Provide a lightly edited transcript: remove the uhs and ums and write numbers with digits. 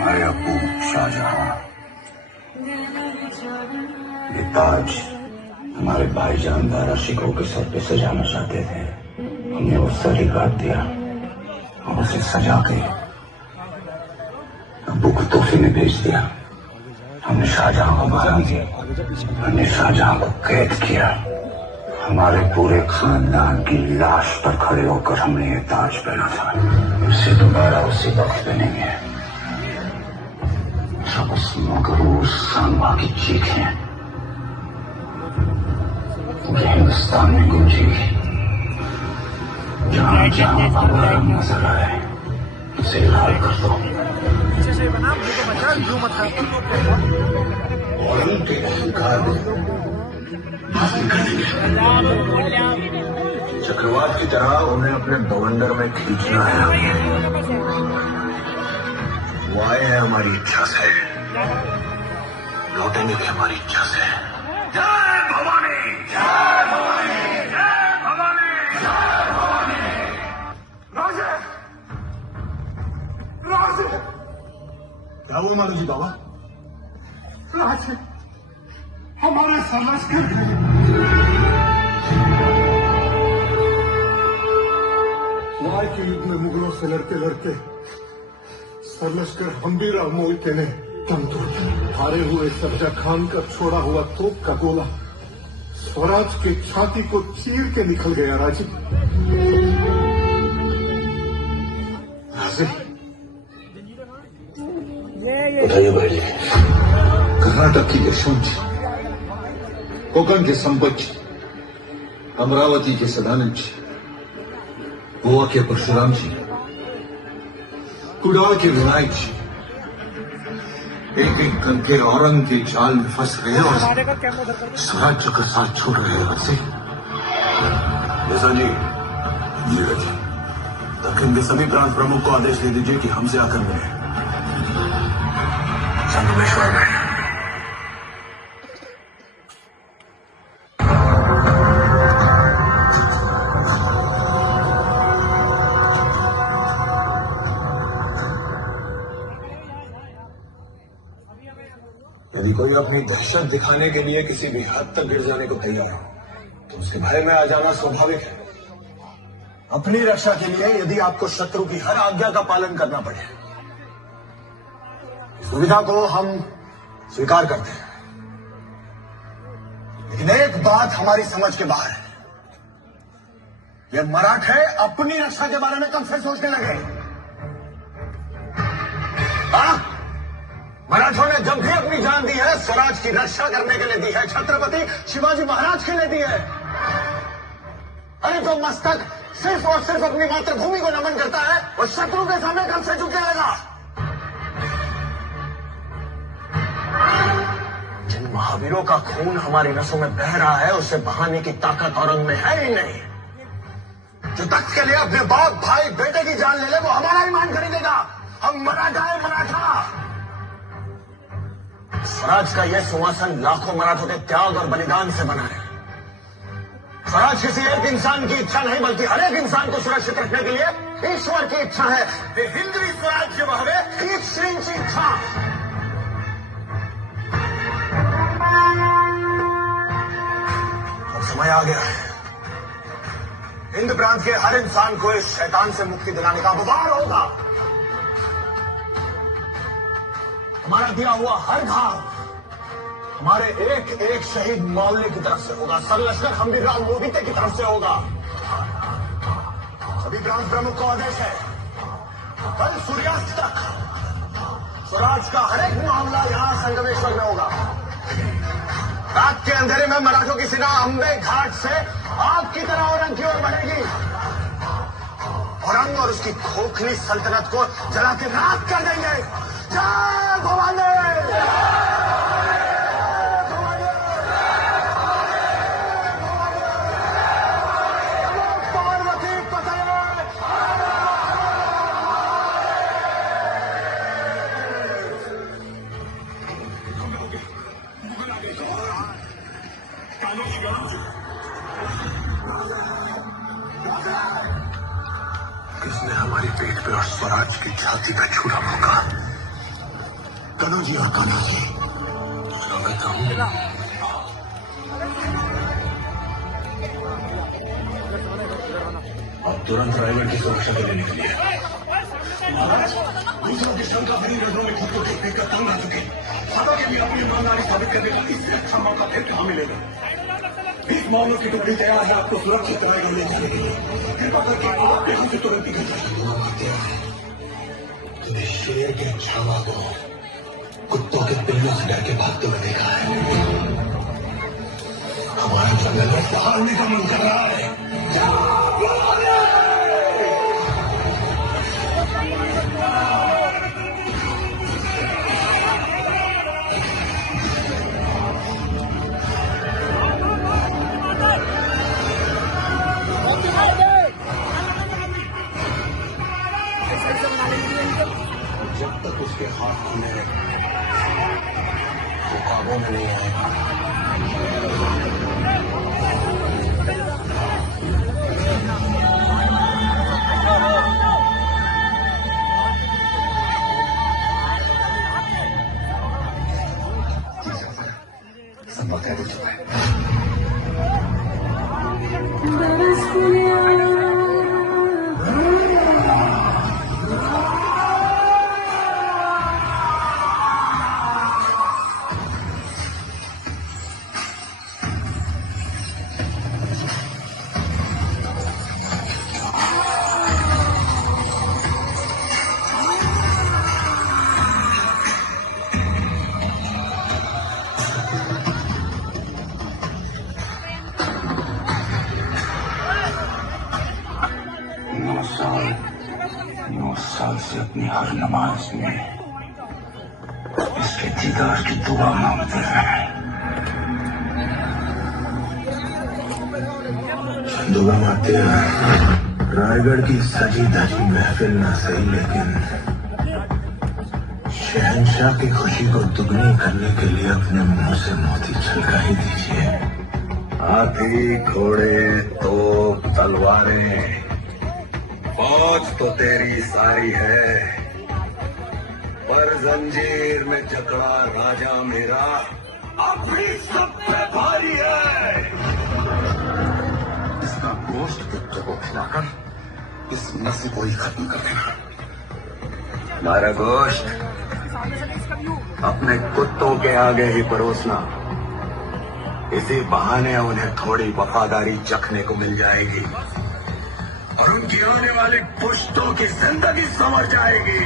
हमारे अब्बू शाहजहां ये ताज हमारे भाईजान दारा शिको के सर पे सजाना चाहते थे। हमने वो सर ही काट दिया और उसे सजा के अब्बू को तोहफे में भेज दिया। हमने शाहजहां को मारा, हमने शाहजहां को कैद किया। हमारे पूरे खानदान की लाश पर खड़े होकर हमने ये ताज पहना था। इसे दोबारा उसी वक्त पहनेंगे जब उस मगरूर सांबा की चीखें पूरे हिंदुस्तान में गूंजेगी। जहां जहां हमारा नजर आए उसे लाल कर दो और उनके अहंकार हासिल कर देंगे। चक्रवात की तरह उन्हें अपने बवंडर में खींचना है। वो आए हैं हमारी इच्छा से, लौटेंगे भी हमारी इच्छा से। जय भवानी, जय भवानी, जय भवानी, जय भवानी। राजे, राजे, क्या हुआ मालू जी बाबा? राजे, हमारे समझकर वार के युद्ध में मुगलों से लड़ते लड़ते सरलश्कर हम्बीरा मोहिते ने दम तोड़ दिया। हारे हुए सरजा खान का छोड़ा हुआ तोप का गोला स्वराज के छाती को चीर के निकल गया। राजी, बताइए भाई जी। कर्नाटक की यशवंत जी, कोकण के संपत जी, अमरावती के सदानंद जी, गोवा के परशुराम जी, कुडाल के विनायक जी एक एक करके औरंग के जाल में फंस रहे हैं और स्वराज्य का साथ छोड़ रहे हैं। वैसे जी, दक्षिण के सभी प्रांत प्रमुख को आदेश दे दीजिए कि हमसे आकर मिले संगमेश्वर में। यदि कोई अपनी दहशत दिखाने के लिए किसी भी हद तक गिर जाने को तैयार हो तो उसके भय में आ जाना स्वाभाविक है। अपनी रक्षा के लिए यदि आपको शत्रु की हर आज्ञा का पालन करना पड़े, सुविधा को हम स्वीकार करते हैं, लेकिन एक बात हमारी समझ के बाहर है। ये मराठे अपनी रक्षा के बारे में कब से सोचने लगे? मराठों ने जब भी अपनी जान दी है स्वराज की रक्षा करने के लिए दी है, छत्रपति शिवाजी महाराज के लिए दी है। अरे जो मस्तक सिर्फ और सिर्फ अपनी मातृभूमि को नमन करता है वो शत्रु के सामने कब से झुकने लगा? जिन महावीरों का खून हमारी नसों में बह रहा है उसे बहाने की ताकत औरंग में है ही नहीं। जो तख्त के लिए अपने बाप भाई बेटे की जान ले ले वो हमारा ईमान खरीदेगा। हम मराठा है, मराठा। स्वराज का यह सिंहासन लाखों मराठों के त्याग और बलिदान से बना है। स्वराज किसी एक इंसान की इच्छा नहीं बल्कि हर एक इंसान को सुरक्षित रखने के लिए ईश्वर की इच्छा है। हिंदवी स्वराज्य भावे एक श्रेणीची इच्छा। अब समय आ गया है। हिंद प्रांत के हर इंसान को इस शैतान से मुक्ति दिलाने का वार होगा। हमारा दिया हुआ हर घाव हमारे एक एक शहीद मावले की तरफ से होगा। सरलश्कर हम्बीराव मोहिते की तरफ से होगा। सभी प्रांत प्रमुख को आदेश है, कल सूर्यास्त तक स्वराज का हर एक मामला यहां संगमेश्वर में होगा। रात के अंधेरे में मराठों की सेना अंबे घाट से आग की तरह औरंग की ओर बढ़ेगी। औरंग और उसकी खोखली सल्तनत को जला के राख कर देंगे। जय भवानी। किसने हमारी पेट पे और स्वराज की छाती पे छुरा भोंका? कनौजी और कान्हाजी स्वागत हूँ। अब तुरंत रायगढ़ की सुरक्षा के लिए निकलिए। महाराज, दूसरों की शंका भरी नजरों में खुद को देखने का तंग आ चुके, सदा के लिए अपनी ईमानदारी साबित करने का इससे अच्छा मौका फिर कहाँ मिलेगा। 20 मामलों की टुकड़ी तैयार है आपको सुरक्षित रायगढ़ ले जाने के लिए। कृपा करके आपके हाथ से तुरंत निकल जाए। कभी शेर के छावा को कुत्तों के पिल्लों से डर के भागते हुए देखा है। हमारे जंगल में पहाड़ने का मन कर रहा है। जब तक उसके हाथ खुले वो काबू में नहीं आएगा। सब वक्त हो चुका है। नौ साल से अपनी हर नमाज में इसके दीदार की दुआ मांगते हैं। दुआ मांगते हैं। रायगढ़ की सजी धजी महफिल ना सही, लेकिन शहंशाह की खुशी को दुगनी करने के लिए अपने मुंह से मोती छलका ही दीजिए। हाथी, घोड़े, तोप, तलवारें, फौज तो तेरी सारी है, पर जंजीर में जकड़ा राजा मेरा अब भी सब पे भारी है। इसका गोश्त कुत्तों को खिलाकर इस नस्ल को ही खत्म कर देना। हमारा गोश्त अपने कुत्तों के आगे ही परोसना। इसी बहाने उन्हें थोड़ी वफादारी चखने को मिल जाएगी और उनकी आने वाली पुश्तों की जिंदगी संवर जाएगी।